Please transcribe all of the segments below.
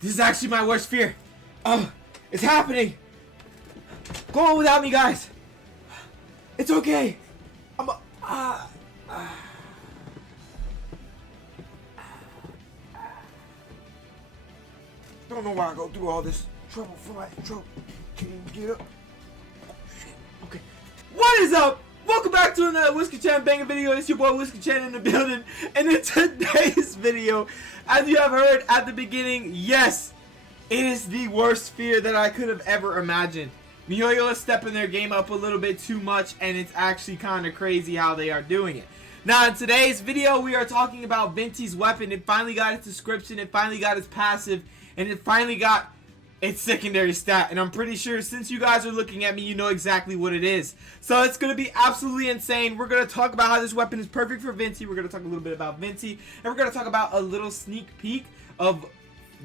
This is actually my worst fear. It's happening. Go on without me, guys. It's okay. Don't know why I go through all this trouble for my intro. Can't even get up. Oh, shit. Okay. What is up? Welcome back to another Whiskey Chan banger video. It's your boy Whiskey Chan in the building. And in today's video, as you have heard at the beginning, yes, it is the worst fear that I could have ever imagined. MiHoYo is stepping their game up a little bit too much, and it's actually kind of crazy how they are doing it. Now, in today's video, we are talking about Venti's weapon. It finally got its description, it finally got its passive, and it finally got its secondary stat. And I'm pretty sure since you guys are looking at me, you know exactly what it is. So it's going to be absolutely insane. We're going to talk about how this weapon is perfect for Venti. We're going to talk a little bit about Venti, and we're going to talk about a little sneak peek of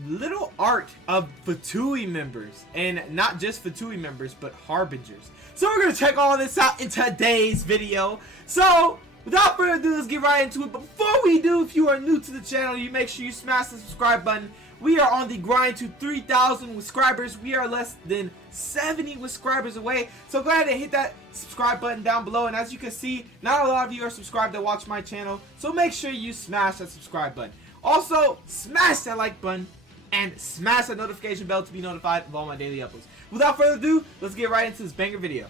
little art of Ventui members, and not just Ventui members, but Harbingers. So we're going to check all this out in today's video. So without further ado, let's get right into it. But before we do, if you are new to the channel, you make sure you smash the subscribe button. We are on the grind to 3,000 subscribers. We are less than 70 subscribers away. So go ahead and hit that subscribe button down below. And as you can see, not a lot of you are subscribed that watch my channel. So make sure you smash that subscribe button. Also, smash that like button and smash that notification bell to be notified of all my daily uploads. Without further ado, let's get right into this banger video.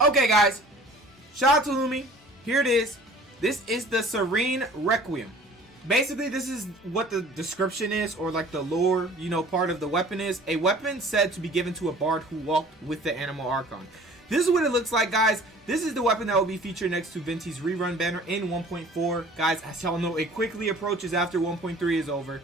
Okay, guys. Shout out to Lumi. Here it is. This is the Serene REQUIEM. Basically, this is what the description is, or like the lore, you know, part of the weapon is. A weapon said to be given to a bard who walked with the animal Archon. This is what it looks like, guys. This is the weapon that will be featured next to Venti's rerun banner in 1.4. Guys, as y'all know, it quickly approaches after 1.3 is over.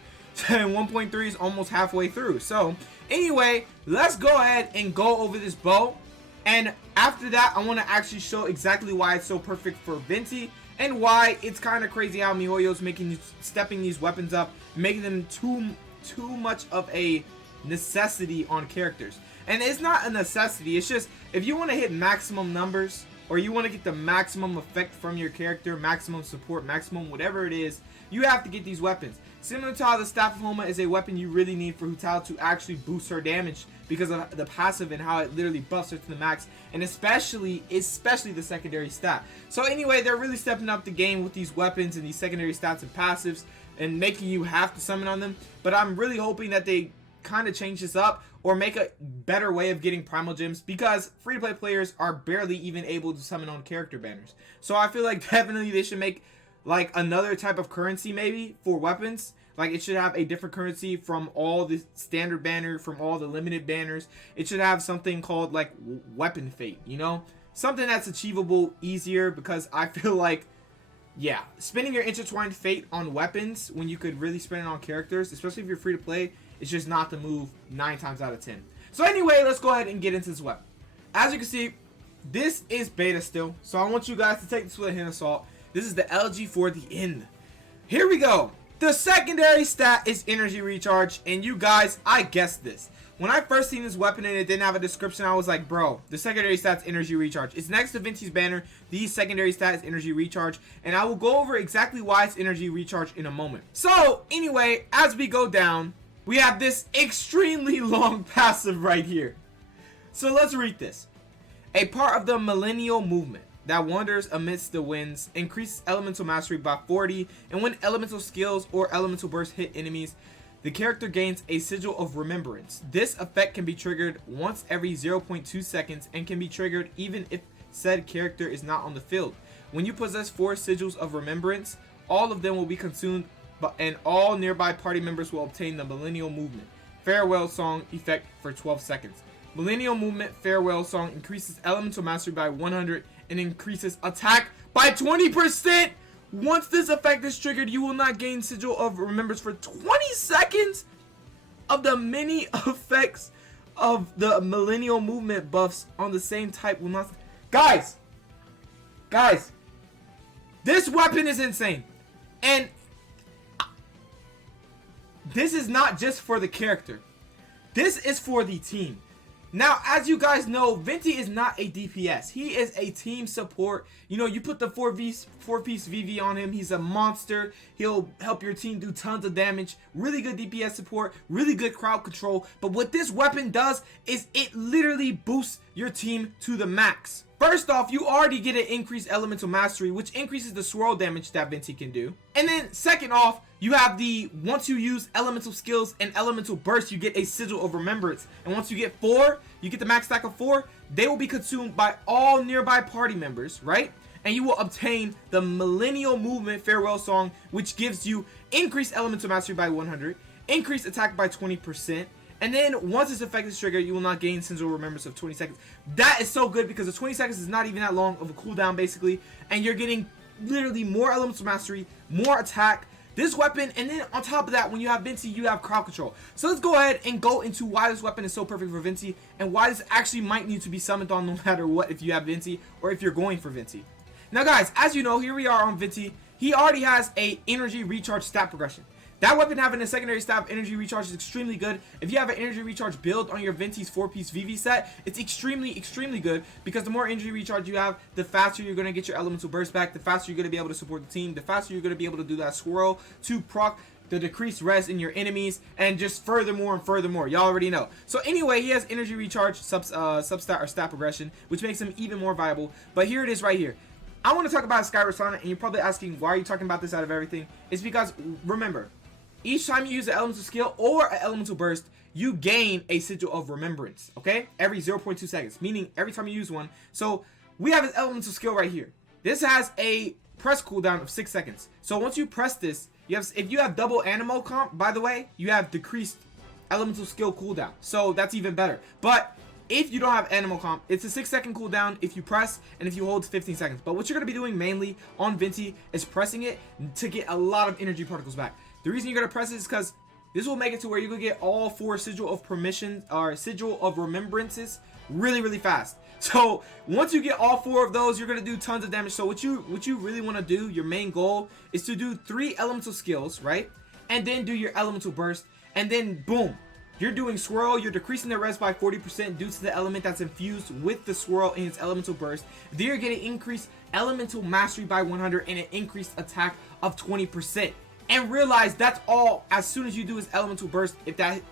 And 1.3 is almost halfway through. So, anyway, let's go ahead and go over this bow. And after that, I want to actually show exactly why it's so perfect for Venti, and why it's kind of crazy how MiHoYo's stepping these weapons up, making them too much of a necessity on characters. And it's not a necessity, it's just if you want to hit maximum numbers, or you want to get the maximum effect from your character, maximum support, maximum whatever it is, you have to get these weapons. Similar to how the Staff of Homa is a weapon you really need for Hu Tao to actually boost her damage because of the passive and how it literally buffs her to the max, and especially the secondary stat. So anyway, they're really stepping up the game with these weapons and these secondary stats and passives and making you have to summon on them. But I'm really hoping that they kind of change this up or make a better way of getting primal gems, because free-to-play players are barely even able to summon on character banners. So I feel like definitely they should make like another type of currency maybe for weapons. Like it should have a different currency from all the standard banner, from all the limited banners. It should have something called like weapon fate, you know, something that's achievable easier, because I feel like, yeah, spending your intertwined fate on weapons when you could really spend it on characters, especially if you're free to play, it's just not the move 9 times out of 10. So anyway, let's go ahead and get into this weapon. As you can see, this is beta still, so I want you guys to take this with a hint of salt. This is the Elegy for the end. Here we go. The secondary stat is energy recharge, and you guys, I guessed this. When I first seen this weapon and it didn't have a description, I was like, bro, the secondary stat's energy recharge. It's next to Venti's banner. The secondary stat is energy recharge, and I will go over exactly why it's energy recharge in a moment. So anyway, as we go down, we have this extremely long passive right here. So let's read this. A part of the millennial movement that wanders amidst the winds, increases elemental mastery by 40, and when elemental skills or elemental bursts hit enemies, the character gains a sigil of remembrance. This effect can be triggered once every 0.2 seconds and can be triggered even if said character is not on the field. When you possess 4 sigils of remembrance, all of them will be consumed, and all nearby party members will obtain the millennial movement farewell song effect for 12 seconds. Millennial movement farewell song increases elemental mastery by 100 and increases attack by 20%. Once this effect is triggered, you will not gain sigil of remembrance for 20 seconds. Of the many effects of the millennial movement buffs on the same type will not. Guys, this weapon is insane, and this is not just for the character. This is for the team. Now, as you guys know, Venti is not a DPS. He is a team support. You know, you put the 4-piece VV on him. He's a monster. He'll help your team do tons of damage. Really good DPS support. Really good crowd control. But what this weapon does is it literally boosts your team to the max. First off, you already get an increased elemental mastery, which increases the swirl damage that Venti can do. And then second off, you have the, once you use elemental skills and elemental burst, you get a sigil of remembrance. And once you get 4, you get the max stack of 4, they will be consumed by all nearby party members, right? And you will obtain the Millennial Movement Farewell Song, which gives you increased elemental mastery by 100, increased attack by 20%, and then once this effect is triggered, you will not gain sigil remembrance of 20 seconds. That is so good because the 20 seconds is not even that long of a cooldown basically, and you're getting literally more elemental mastery, more attack, this weapon, and then on top of that, when you have Venti, you have crowd control. So let's go ahead and go into why this weapon is so perfect for Venti, and why this actually might need to be summoned on no matter what if you have Venti, or if you're going for Venti. Now guys, as you know, here we are on Venti. He already has a energy recharge stat progression. That weapon having a secondary stat of energy recharge is extremely good. If you have an energy recharge build on your Venti's 4-piece VV set, it's extremely good because the more energy recharge you have, the faster you're going to get your elemental burst back, the faster you're going to be able to support the team, the faster you're going to be able to do that swirl to proc the decreased res in your enemies, and just furthermore and furthermore. Y'all already know. So anyway, he has energy recharge substat or stat progression, which makes him even more viable. But here it is right here. I want to talk about Skyward Sonnet, and you're probably asking, why are you talking about this out of everything? It's because, remember, each time you use an elemental skill or an elemental burst, you gain a sigil of remembrance, okay? Every 0.2 seconds, meaning every time you use one. So we have an elemental skill right here. This has a press cooldown of 6 seconds. So once you press this, if you have double animo comp, by the way, you have decreased elemental skill cooldown. So that's even better. But if you don't have animal comp, it's a 6-second cooldown if you press, and if you hold 15 seconds. But what you're going to be doing mainly on Venti is pressing it to get a lot of energy particles back. The reason you're going to press it is because this will make it to where you can get all 4 sigil of permissions or sigil of remembrances really fast. So once you get all 4 of those, you're going to do tons of damage. So what you really want to do, your main goal, is to do 3 elemental skills, right? And then do your elemental burst, and then boom, you're doing swirl. You're decreasing the res by 40% due to the element that's infused with the swirl in its elemental burst. Then you're getting increased elemental mastery by 100 and an increased attack of 20%. And realize that's all as soon as you do his elemental burst, if that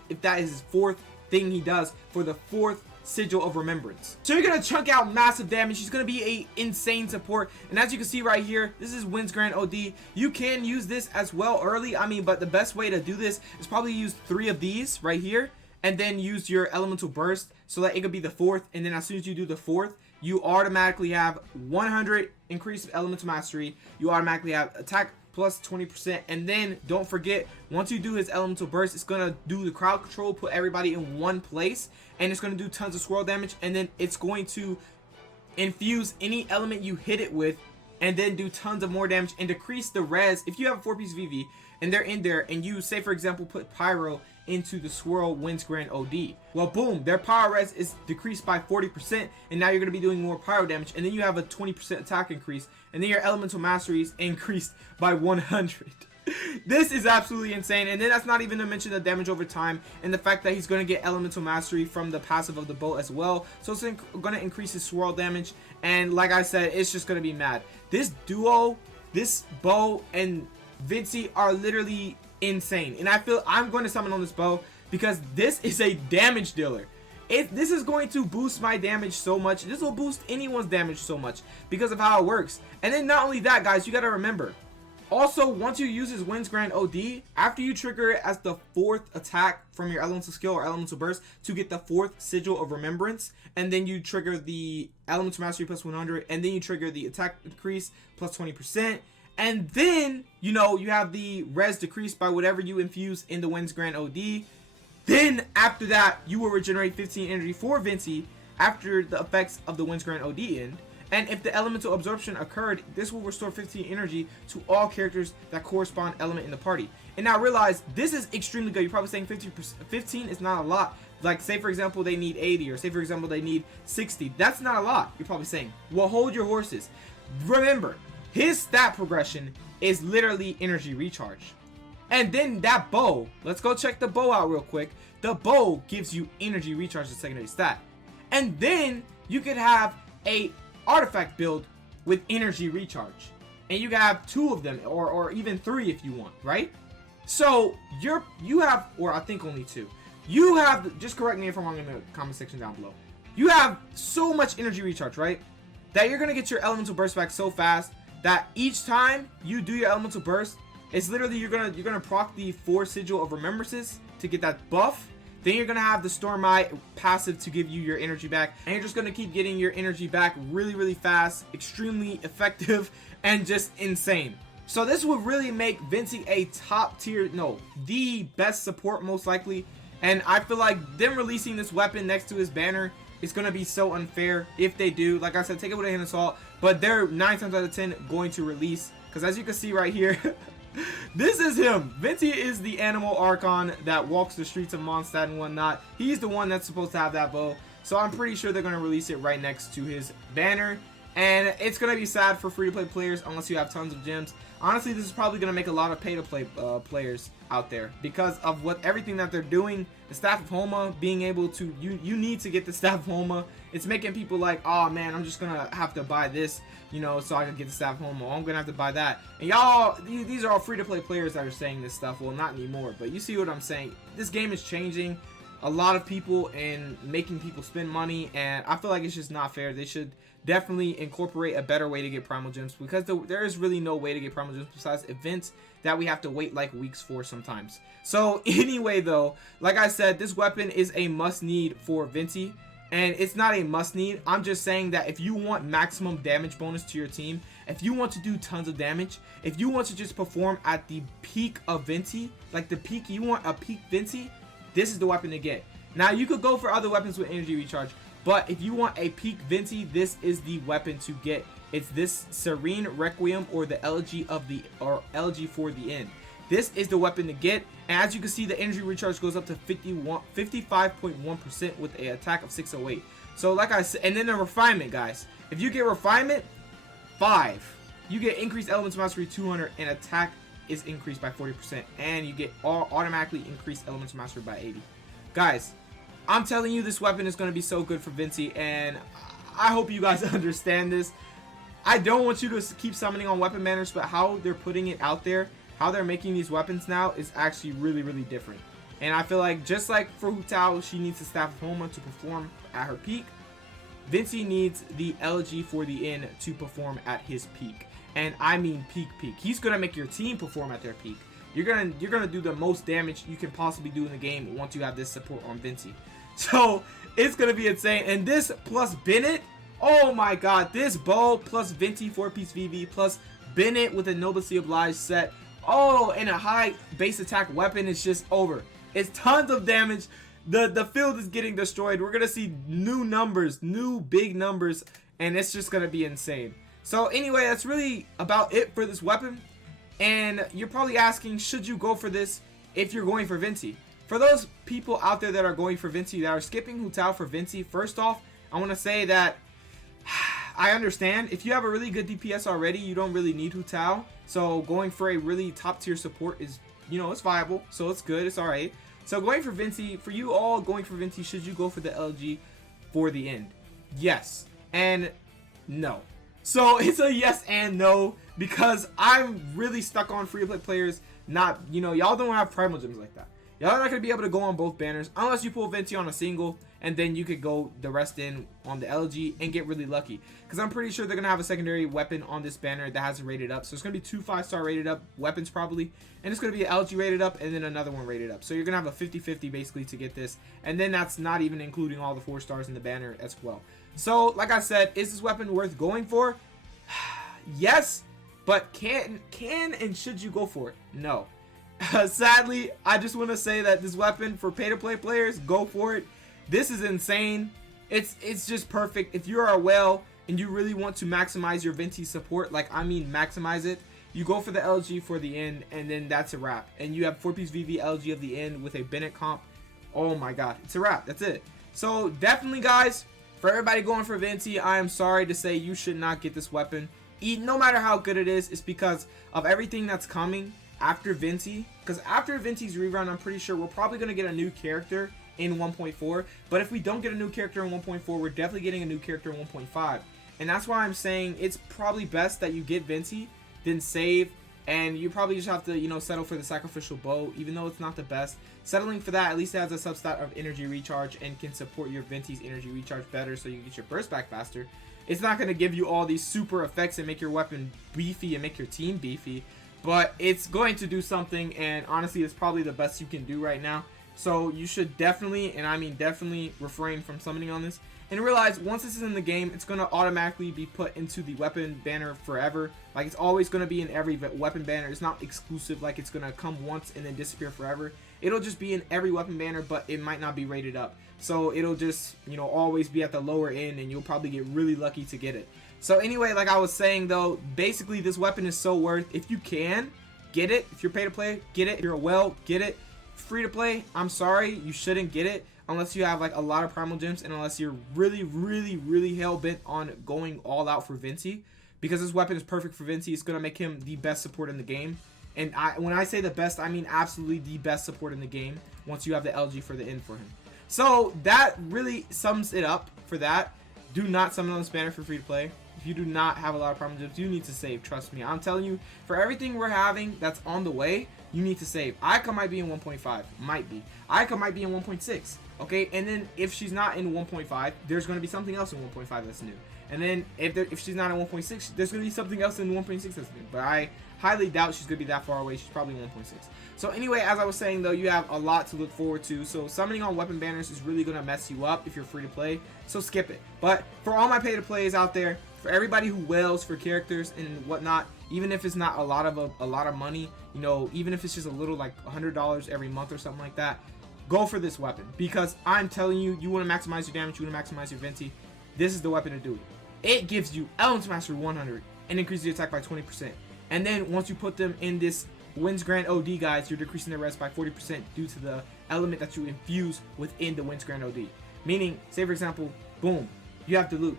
is his 4th thing he does for the 4th sigil of remembrance. So you're gonna chunk out massive damage. He's gonna be a insane support, and as you can see right here, this is Wind's Grand OD. You can use this as well early, I mean, but the best way to do this is probably use 3 of these right here, and then use your elemental burst so that it could be the 4th. And then as soon as you do the 4th, you automatically have 100 increased elemental mastery. You automatically have attack plus 20%, and then don't forget, once you do his elemental burst, it's gonna do the crowd control, put everybody in one place, and it's gonna do tons of swirl damage, and then it's going to infuse any element you hit it with, and then do tons of more damage and decrease the res. If you have a 4-piece VV and they're in there, and you say for example put pyro into the swirl Wind's Grand OD, well boom, their pyro res is decreased by 40%, and now you're going to be doing more pyro damage, and then you have a 20% attack increase, and then your elemental mastery is increased by 100. This is absolutely insane. And then that's not even to mention the damage over time, and the fact that he's going to get elemental mastery from the passive of the bow as well, so it's going to increase his swirl damage. And like I said, it's just going to be mad. This duo, this bow and Venti, are literally insane, and I feel I'm going to summon on this bow because this is a damage dealer. This is going to boost my damage so much. This will boost anyone's damage so much because of how it works. And then not only that, guys, you got to remember, also once you use his Wind's Grand OD, after you trigger it as the 4th attack from your elemental skill or elemental burst to get the 4th sigil of remembrance, and then you trigger the elemental mastery plus 100, and then you trigger the attack increase plus 20%, and then, you know, you have the res decreased by whatever you infuse in the Wind's Grand OD. Then after that, you will regenerate 15 energy for Venti after the effects of the Wind's Grand OD end. And if the elemental absorption occurred, this will restore 15 energy to all characters that correspond element in the party. And now realize, this is extremely good. You're probably saying 15 is not a lot. Like, say for example they need 80, or say for example they need 60. That's not a lot, you're probably saying. Well, hold your horses. Remember, his stat progression is literally energy recharge. And then that bow, let's go check the bow out real quick. The bow gives you energy recharge as secondary stat. And then you could have a artifact build with energy recharge, and you can have 2 of them, or even 3 if you want, right? So you have, or I think only 2. You have, just correct me if I'm wrong in the comment section down below. You have so much energy recharge, right? That you're gonna get your elemental burst back so fast that each time you do your elemental burst, it's literally you're gonna proc the 4 sigil of remembrances to get that buff. Then you're gonna have the Storm Eye passive to give you your energy back, and you're just gonna keep getting your energy back really fast, extremely effective, and just insane. So this would really make Venti a top tier, no, the best support most likely. And I feel like them releasing this weapon next to his banner is gonna be so unfair if they do. Like I said, take it with a hint of salt, but they're 9 times out of 10 going to release, because as you can see right here, this is him. Venti is the animal archon that walks the streets of Mondstadt and whatnot. He's the one that's supposed to have that bow. So I'm pretty sure they're going to release it right next to his banner. And it's going to be sad for free-to-play players unless you have tons of gems. Honestly, this is probably going to make a lot of pay-to-play players out there because of everything that they're doing. The Staff of Homa, being able to, you need to get the Staff of Homa. It's making people like, oh man, I'm just going to have to buy this, you know, so I can get the Staff of Homa. Oh, I'm going to have to buy that. And y'all, these are all free-to-play players that are saying this stuff. Well, not anymore, but you see what I'm saying. This game is changing a lot of people and making people spend money, and I feel like it's just not fair. They should definitely incorporate a better way to get primal gems, because there is really no way to get primal gems besides events that we have to wait like weeks for sometimes. So anyway though, like I said, this weapon is a must need for Venti, and it's not a must need. I'm just saying that if you want maximum damage bonus to your team, if you want to do tons of damage, if you want to just perform at the peak of Venti, like the peak, you want a peak Venti, this is the weapon to get. Now you could go for other weapons with energy recharge, but if you want a peak Venti, this is the weapon to get. It's this Serene Requiem, or the Elegy for the End. This is the weapon to get, and as you can see, the energy recharge goes up to 55.1% with an attack of 608. So like I said, and then the refinement, guys. If you get refinement 5, you get increased elemental mastery 200, and attack is increased by 40%, and you get automatically increased elemental mastery by 80. Guys, I'm telling you, this weapon is going to be so good for Venti, and I hope you guys understand this. I don't want you to keep summoning on weapon banners, but how they're putting it out there, how they're making these weapons now is actually really different. And I feel like just like for Hu Tao, she needs the Staff of Homa to perform at her peak, Venti needs the Elegy for the End to perform at his peak. And I mean peak. He's gonna make your team perform at their peak. You're gonna do the most damage you can possibly do in the game once you have this support on Venti. So it's gonna be insane. And this plus Bennett, oh my god, this bow plus Venti 4-piece VV plus Bennett with a Noblesse Oblige set, oh, and a high base attack weapon is just over. It's tons of damage. The field is getting destroyed. We're gonna see new numbers, new big numbers, and it's just gonna be insane. So anyway, that's really about it for this weapon. And you're probably asking, should you go for this if you're going for Venti? For those people out there that are going for Venti, that are skipping Hu Tao for Venti, first off, I want to say that I understand. If you have a really good DPS already, you don't really need Hu Tao. So going for a really top tier support is, you know, it's viable. So it's good. It's alright. So going for Venti, for you all going for Venti, should you go for the LG for the end? Yes and no. So it's a yes and no, because I'm really stuck on free-to-play players. Not, you know, y'all don't have primal gems like that. Y'all are not going to be able to go on both banners unless you pull Venti on a single, and then you could go the rest in on the LG and get really lucky. Because I'm pretty sure they're going to have a secondary weapon on this banner that has it rated up. So it's going to be 2 5-star rated up weapons probably. And it's going to be an LG rated up and then another one rated up. So you're going to have a 50-50 basically to get this. And then that's not even including all the 4 stars in the banner as well. So like I said, is this weapon worth going for? Yes, but can and should you go for it? No. Sadly, I just want to say that this weapon for pay-to-play players, go for it. This is insane. It's just perfect. If you are a whale and you really want to maximize your Venti support, like I mean maximize it, you go for the LG for the end, and then that's a wrap. And you have 4-piece VV LG of the end with a Bennett comp. Oh my god, it's a wrap. That's it. So definitely, guys, for everybody going for Venti, I am sorry to say you should not get this weapon. No matter how good it is, it's because of everything that's coming after Venti. Because after Venti's rerun, I'm pretty sure we're probably going to get a new character in 1.4, but if we don't get a new character in 1.4, we're definitely getting a new character in 1.5. And that's why I'm saying it's probably best that you get Venti, then save, and you probably just have to, you know, settle for the sacrificial bow, even though it's not the best. Settling for that, at least it has a substat of energy recharge and can support your Venti's energy recharge better, so you get your burst back faster. It's not going to give you all these super effects and make your weapon beefy and make your team beefy, but it's going to do something, and honestly, it's probably the best you can do right now. So you should definitely, and I mean definitely, refrain from summoning on this. And realize once this is in the game, it's going to automatically be put into the weapon banner forever. Like, it's always going to be in every weapon banner. It's not exclusive, like it's going to come once and then disappear forever. It'll just be in every weapon banner, but it might not be rated up. So it'll just, you know, always be at the lower end, and you'll probably get really lucky to get it. So anyway, like I was saying though, basically this weapon is so worth. If you can, get it. If you're pay to play, get it. If you're a well, get it. Free to play, I'm sorry, you shouldn't get it unless you have like a lot of primal gems, and unless you're really hell bent on going all out for Venti, because this weapon is perfect for Venti. It's gonna make him the best support in the game, and when I say the best, I mean absolutely the best support in the game once you have the LG for the end for him. So that really sums it up for that. Do not summon on this banner for free to play. If you do not have a lot of primal gems, you need to save. Trust me, I'm telling you, for everything we're having that's on the way, you need to save. Aika might be in 1.5, might be. Aika might be in 1.6, okay? And then if she's not in 1.5, there's going to be something else in 1.5 that's new. And then if she's not in 1.6, there's going to be something else in 1.6 that's new. But I highly doubt she's going to be that far away. She's probably 1.6. So anyway, as I was saying though, you have a lot to look forward to. So summoning on weapon banners is really going to mess you up if you're free to play. So skip it. But for all my pay to plays out there, for everybody who wails for characters and whatnot, even if it's not a lot of money, you know, even if it's just a little, like $100 every month or something like that, go for this weapon, because I'm telling you, you want to maximize your damage, you want to maximize your Venti, this is the weapon to do it. It gives you Elemental Mastery 100 and increases your attack by 20%. And then once you put them in this Wind's Grand OD, guys, you're decreasing their res by 40% due to the element that you infuse within the Wind's Grand OD. Meaning, say for example, boom, you have to loot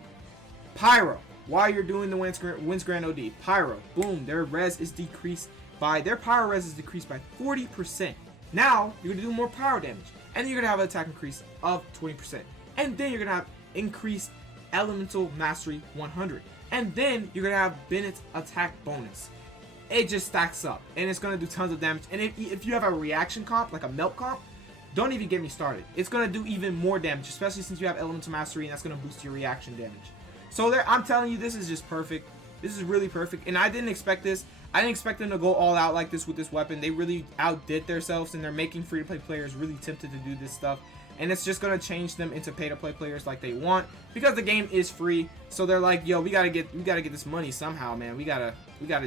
Pyro. While you're doing the Wind's Grand OD, Pyro, boom, their res is decreased by, their Pyro res is decreased by 40%. Now, you're going to do more Pyro damage, and then you're going to have an attack increase of 20%. And then you're going to have increased Elemental Mastery 100. And then you're going to have Bennett's attack bonus. It just stacks up, and it's going to do tons of damage. And if you have a reaction comp, like a melt comp, don't even get me started. It's going to do even more damage, especially since you have Elemental Mastery, and that's going to boost your reaction damage. So there, I'm telling you, this is just perfect. This is really perfect, and I didn't expect this. I didn't expect them to go all out like this with this weapon. They really outdid themselves, and they're making free-to-play players really tempted to do this stuff. And it's just gonna change them into pay-to-play players like they want, because the game is free. So they're like, yo, we gotta get this money somehow, man. We gotta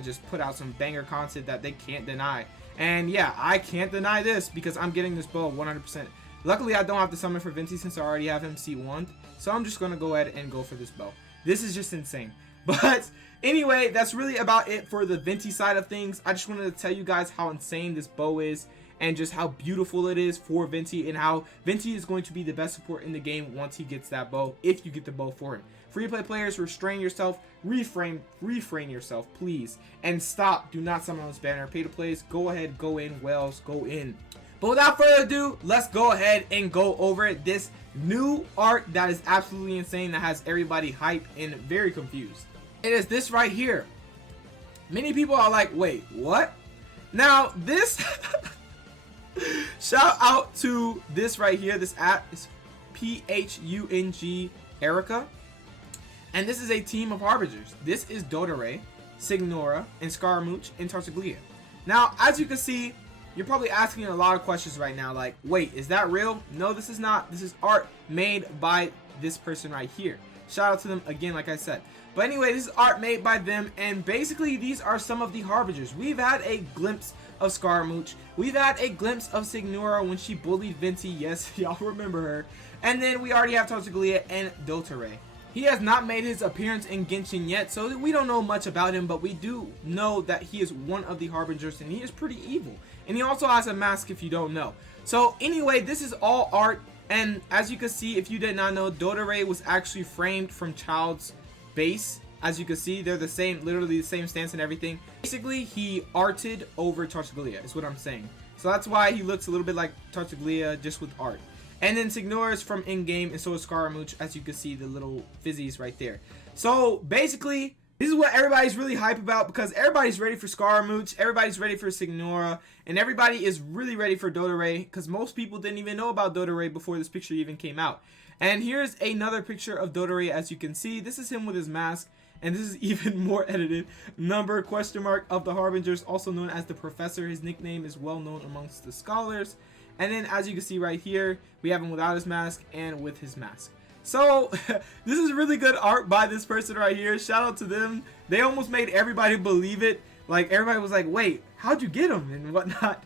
just put out some banger content that they can't deny. And yeah, I can't deny this because I'm getting this bow 100%. Luckily, I don't have to summon for Venti since I already have him C1. So I'm just gonna go ahead and go for this bow. This is just insane. But anyway, that's really about it for the Venti side of things. I just wanted to tell you guys how insane this bow is, and just how beautiful it is for Venti, and how Venti is going to be the best support in the game once he gets that bow, if you get the bow for him. Free play players, restrain yourself, refrain yourself, please, and stop. Do not summon on this banner. Pay to plays, go ahead, go in, whales, go in. But without further ado, let's go ahead and go over this new art that is absolutely insane, that has everybody hyped and very confused. It is this right here. Many people are like, wait, what? Now, this... shout out to this right here. This app is PHUNG Erica. And this is a team of Harbingers. This is Dotare, Signora, and Scaramouche, and Tartaglia. Now, as you can see, you're probably asking a lot of questions right now, like, wait, is that real? No, this is not. This is art made by this person right here. Shout out to them again, like I said. But anyway, this is art made by them, and basically these are some of the Harbingers. We've had a glimpse of Scaramouche. We've had a glimpse of Signora when she bullied Venti. Yes, y'all remember her. And then we already have Tartaglia and Dotare. He has not made his appearance in Genshin yet, so we don't know much about him, but we do know that he is one of the Harbingers, and he is pretty evil. And he also has a mask, if you don't know. So anyway, this is all art, and as you can see, if you did not know, Dotare was actually framed from Child's base. As you can see, they're the same, literally the same stance and everything. Basically, he arted over Tartaglia, is what I'm saying. So that's why he looks a little bit like Tartaglia, just with art. And then Signora is from in-game, and so is Scaramouche, as you can see the little fizzies right there. So basically, this is what everybody's really hype about, because everybody's ready for Scaramouche, everybody's ready for Signora, and everybody is really ready for Dodoray, because most people didn't even know about Dodoray before this picture even came out. And here's another picture of Dodoray, as you can see. This is him with his mask, and this is even more edited. Number question mark of the Harbingers, also known as the Professor. His nickname is well known amongst the scholars. And then as you can see right here, we have him without his mask and with his mask. So this is really good art by this person right here. Shout out to them. They almost made everybody believe it. Like, everybody was like, wait, how'd you get him and whatnot.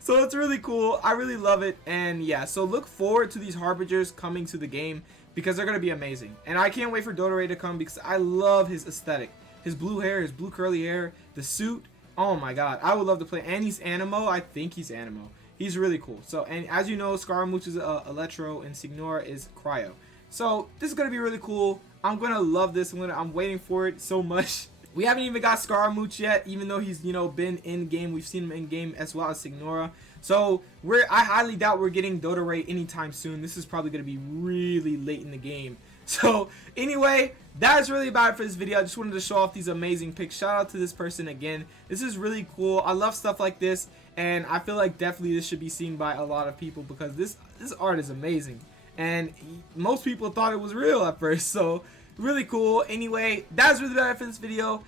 So it's really cool. I really love it. And yeah, so look forward to these Harbingers coming to the game, because they're going to be amazing. And I can't wait for Dodoray to come, because I love his aesthetic. His blue hair, his blue curly hair, the suit. Oh my god, I would love to play. And he's Animo. I think he's Animo. He's really cool. So, and as you know, Scaramouche is Electro and Signora is Cryo. So this is going to be really cool. I'm going to love this. I'm waiting for it so much. We haven't even got Scaramouche yet, even though he's, you know, been in game. We've seen him in game as well as Signora. So I highly doubt we're getting Dodoray anytime soon. This is probably going to be really late in the game. So anyway, that is really about it for this video. I just wanted to show off these amazing pics. Shout out to this person again. This is really cool. I love stuff like this, and I feel like definitely this should be seen by a lot of people, because this art is amazing. And most people thought it was real at first, so really cool. Anyway, that's really about it for this video.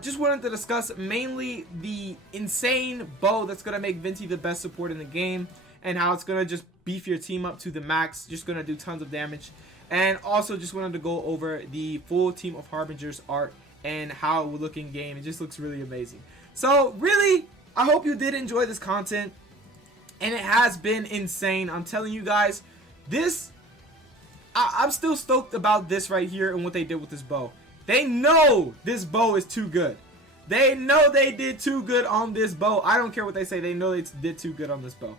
Just wanted to discuss mainly the insane bow that's going to make Venti the best support in the game, and how it's going to just beef your team up to the max, just going to do tons of damage. And also just wanted to go over the full team of Harbingers art and how it would look in game. It just looks really amazing. So really, I hope you did enjoy this content, and it has been insane. I'm telling you guys, I'm still stoked about this right here and what they did with this bow. They know this bow is too good. They know they did too good on this bow. I don't care what they say. They know they did too good on this bow.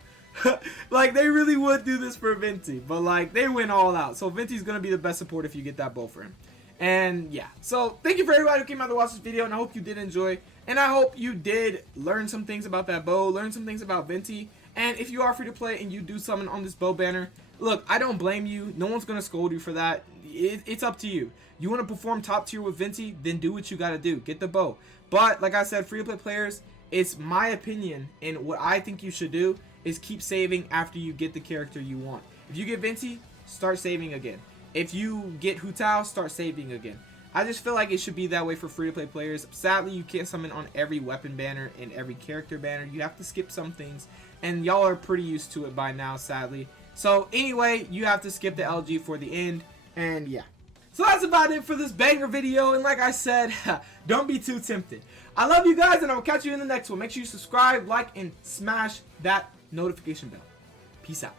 Like, they really would do this for Venti, but like, they went all out. So Venti's gonna be the best support if you get that bow for him. And yeah, so thank you for everybody who came out to watch this video, and I hope you did enjoy, and I hope you did learn some things about that bow, learn some things about Venti. And if you are free to play and you do summon on this bow banner, look, I don't blame you. No one's gonna scold you for that. It's up to you. You want to perform top tier with Venti, then do what you gotta do. Get the bow. But like I said, free to play players, it's my opinion, and what I think you should do is keep saving after you get the character you want. If you get Venti, start saving again. If you get Hu Tao, start saving again. I just feel like it should be that way for free-to-play players. Sadly, you can't summon on every weapon banner and every character banner. You have to skip some things, and y'all are pretty used to it by now, sadly. So anyway, you have to skip the LG for the end, and yeah. So that's about it for this banger video, and like I said, don't be too tempted. I love you guys, and I will catch you in the next one. Make sure you subscribe, like, and smash that notification bell. Peace out.